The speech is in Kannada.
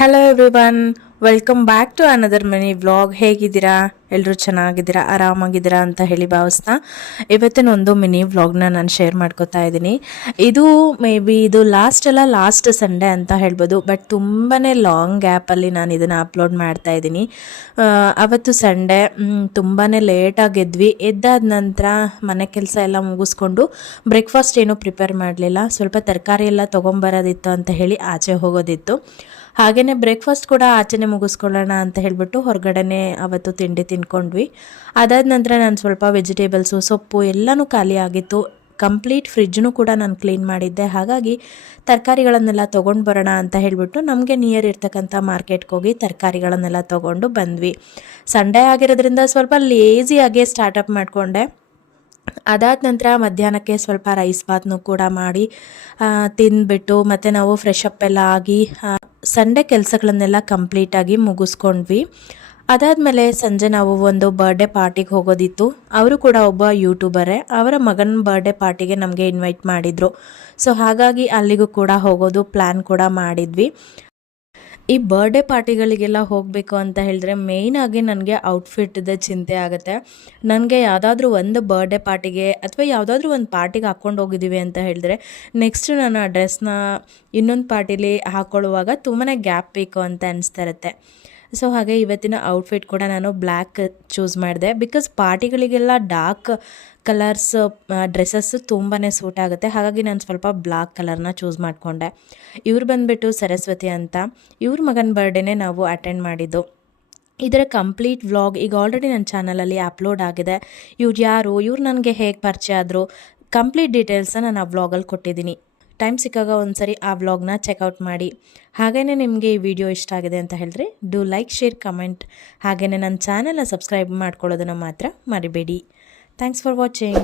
Hello everyone, welcome back to another mini vlog. ಹೇಗಿದ್ದೀರಾ? ಎಲ್ಲರೂ ಚೆನ್ನಾಗಿದ್ದೀರಾ, ಆರಾಮಾಗಿದ್ದೀರಾ ಅಂತ ಹೇಳಿ ಭಾವಿಸ್ತಾ ಇವತ್ತಿನ ಒಂದು ಮಿನಿ ವ್ಲಾಗ್ನ ನಾನು ಶೇರ್ ಮಾಡ್ಕೋತಾ ಇದ್ದೀನಿ. ಇದು ಮೇ ಬಿ ಇದು ಲಾಸ್ಟ್ ಸಂಡೇ ಅಂತ ಹೇಳ್ಬೋದು. ಬಟ್ ತುಂಬಾ ಲಾಂಗ್ ಗ್ಯಾಪಲ್ಲಿ ನಾನು ಇದನ್ನು ಅಪ್ಲೋಡ್ ಮಾಡ್ತಾ ಇದ್ದೀನಿ. ಅವತ್ತು ಸಂಡೇ ತುಂಬಾ ಲೇಟಾಗಿ ಎದ್ದಾದ ನಂತರ ಮನೆ ಕೆಲಸ ಎಲ್ಲ ಮುಗಿಸ್ಕೊಂಡು ಬ್ರೇಕ್ಫಾಸ್ಟ್ ಏನೂ ಪ್ರಿಪೇರ್ ಮಾಡಲಿಲ್ಲ. ಸ್ವಲ್ಪ ತರಕಾರಿ ಎಲ್ಲ ತೊಗೊಂಬರೋದಿತ್ತು ಅಂತ ಹೇಳಿ ಆಚೆ ಹೋಗೋದಿತ್ತು. ಹಾಗೆಯೇ ಬ್ರೇಕ್ಫಾಸ್ಟ್ ಕೂಡ ಆಚೆನೇ ಮುಗಿಸ್ಕೊಳ್ಳೋಣ ಅಂತ ಹೇಳಿಬಿಟ್ಟು ಹೊರಗಡೆನೇ ಅವತ್ತು ತಿಂಡಿ ತಿನ್ಕೊಂಡ್ವಿ. ಅದಾದ ನಂತರ ನಾನು ಸ್ವಲ್ಪ ವೆಜಿಟೇಬಲ್ಸು, ಸೊಪ್ಪು ಎಲ್ಲನೂ ಖಾಲಿ ಆಗಿತ್ತು. ಕಂಪ್ಲೀಟ್ ಫ್ರಿಜ್ನು ಕೂಡ ನಾನು ಕ್ಲೀನ್ ಮಾಡಿದ್ದೆ. ಹಾಗಾಗಿ ತರಕಾರಿಗಳನ್ನೆಲ್ಲ ತೊಗೊಂಡು ಬರೋಣ ಅಂತ ಹೇಳಿಬಿಟ್ಟು ನಮಗೆ ನಿಯರ್ ಇರ್ತಕ್ಕಂಥ ಮಾರ್ಕೆಟ್ಗೆ ಹೋಗಿ ತರಕಾರಿಗಳನ್ನೆಲ್ಲ ತೊಗೊಂಡು ಬಂದ್ವಿ. ಸಂಡೇ ಆಗಿರೋದ್ರಿಂದ ಸ್ವಲ್ಪ ಲೇಸಿಯಾಗೆ ಸ್ಟಾರ್ಟಪ್ ಮಾಡಿಕೊಂಡೆ. ಅದಾದ ನಂತರ ಮಧ್ಯಾಹ್ನಕ್ಕೆ ಸ್ವಲ್ಪ ರೈಸ್ ಬಾತ್ನು ಕೂಡ ಮಾಡಿ ತಿಂದ್ಬಿಟ್ಟು ಮತ್ತು ನಾವು ಫ್ರೆಶ್ ಅಪ್ ಎಲ್ಲ ಆಗಿ ಸಂಡೇ ಕೆಲಸಗಳನ್ನೆಲ್ಲ ಕಂಪ್ಲೀಟಾಗಿ ಮುಗಿಸ್ಕೊಂಡ್ವಿ. ಅದಾದಮೇಲೆ ಸಂಜೆ ನಾವು ಒಂದು ಬರ್ಡೇ ಪಾರ್ಟಿಗೆ ಹೋಗೋದಿತ್ತು. ಅವರು ಕೂಡ ಒಬ್ಬ ಯೂಟ್ಯೂಬರೇ. ಅವರ ಮಗನ ಬರ್ಡೇ ಪಾರ್ಟಿಗೆ ನಮಗೆ ಇನ್ವೈಟ್ ಮಾಡಿದರು. ಸೊ ಹಾಗಾಗಿ ಅಲ್ಲಿಗೂ ಕೂಡ ಹೋಗೋದು ಪ್ಲ್ಯಾನ್ ಕೂಡ ಮಾಡಿದ್ವಿ. ಈ ಬರ್ಡೇ ಪಾರ್ಟಿಗಳಿಗೆಲ್ಲ ಹೋಗಬೇಕು ಅಂತ ಹೇಳಿದ್ರೆ ಮೇಯ್ನಾಗಿ ನನಗೆ ಔಟ್ಫಿಟ್ದ ಚಿಂತೆ ಆಗುತ್ತೆ. ನನಗೆ ಯಾವುದಾದ್ರೂ ಒಂದು ಬರ್ಡೇ ಪಾರ್ಟಿಗೆ ಅಥವಾ ಯಾವುದಾದ್ರೂ ಒಂದು ಪಾರ್ಟಿಗೆ ಹಾಕ್ಕೊಂಡು ಹೋಗಿದ್ದೀವಿ ಅಂತ ಹೇಳಿದ್ರೆ ನೆಕ್ಸ್ಟ್ ನಾನು ಆ ಡ್ರೆಸ್ನ ಇನ್ನೊಂದು ಪಾರ್ಟಿಲಿ ಹಾಕ್ಕೊಳ್ಳುವಾಗ ತುಂಬಾ ಗ್ಯಾಪ್ ಬೇಕು ಅಂತ ಅನಿಸ್ತಾ ಇರುತ್ತೆ. ಸೊ ಹಾಗೆ ಇವತ್ತಿನ ಔಟ್ಫಿಟ್ ಕೂಡ ನಾನು ಬ್ಲ್ಯಾಕ್ ಚೂಸ್ ಮಾಡಿದೆ. ಬಿಕಾಸ್ ಪಾರ್ಟಿಗಳಿಗೆಲ್ಲ ಡಾರ್ಕ್ ಕಲರ್ಸ್ ಡ್ರೆಸ್ಸಸ್ಸು ತುಂಬಾ ಸೂಟ್ ಆಗುತ್ತೆ. ಹಾಗಾಗಿ ನಾನು ಸ್ವಲ್ಪ ಬ್ಲ್ಯಾಕ್ ಕಲರ್ನ ಚೂಸ್ ಮಾಡಿಕೊಂಡೆ. ಇವ್ರು ಬಂದುಬಿಟ್ಟು ಸರಸ್ವತಿ ಅಂತ. ಇವ್ರ ಮಗನ ಬರ್ಡೇನೇ ನಾವು ಅಟೆಂಡ್ ಮಾಡಿದ್ದು. ಇದರ ಕಂಪ್ಲೀಟ್ ವ್ಲಾಗ್ ಈಗ ಆಲ್ರೆಡಿ ನನ್ನ ಚಾನಲಲ್ಲಿ ಅಪ್ಲೋಡ್ ಆಗಿದೆ. ಇವ್ರು ಯಾರು, ಇವ್ರು ನನಗೆ ಹೇಗೆ ಪರಿಚಯ ಆದರು, ಕಂಪ್ಲೀಟ್ ಡೀಟೇಲ್ಸನ್ನ ನಾನು ಆ ವ್ಲಾಗಲ್ಲಿ ಕೊಟ್ಟಿದ್ದೀನಿ. ಟೈಮ್ ಸಿಕ್ಕಾಗ ಒಂದ್ಸರಿ ಆ ವ್ಲಾಗ್ನ ಚೆಕ್ಔಟ್ ಮಾಡಿ. ಹಾಗೆಯೇ ನಿಮಗೆ ಈ ವಿಡಿಯೋ ಇಷ್ಟ ಆಗಿದೆ ಅಂತ ಹೇಳಿದ್ರೆ ಡೂ ಲೈಕ್, ಶೇರ್, ಕಮೆಂಟ್. ಹಾಗೆಯೇ ನನ್ನ ಚಾನಲ್ನ ಸಬ್ಸ್ಕ್ರೈಬ್ ಮಾಡ್ಕೊಳ್ಳೋದನ್ನು ಮಾತ್ರ ಮರಿಬೇಡಿ. Thanks for watching.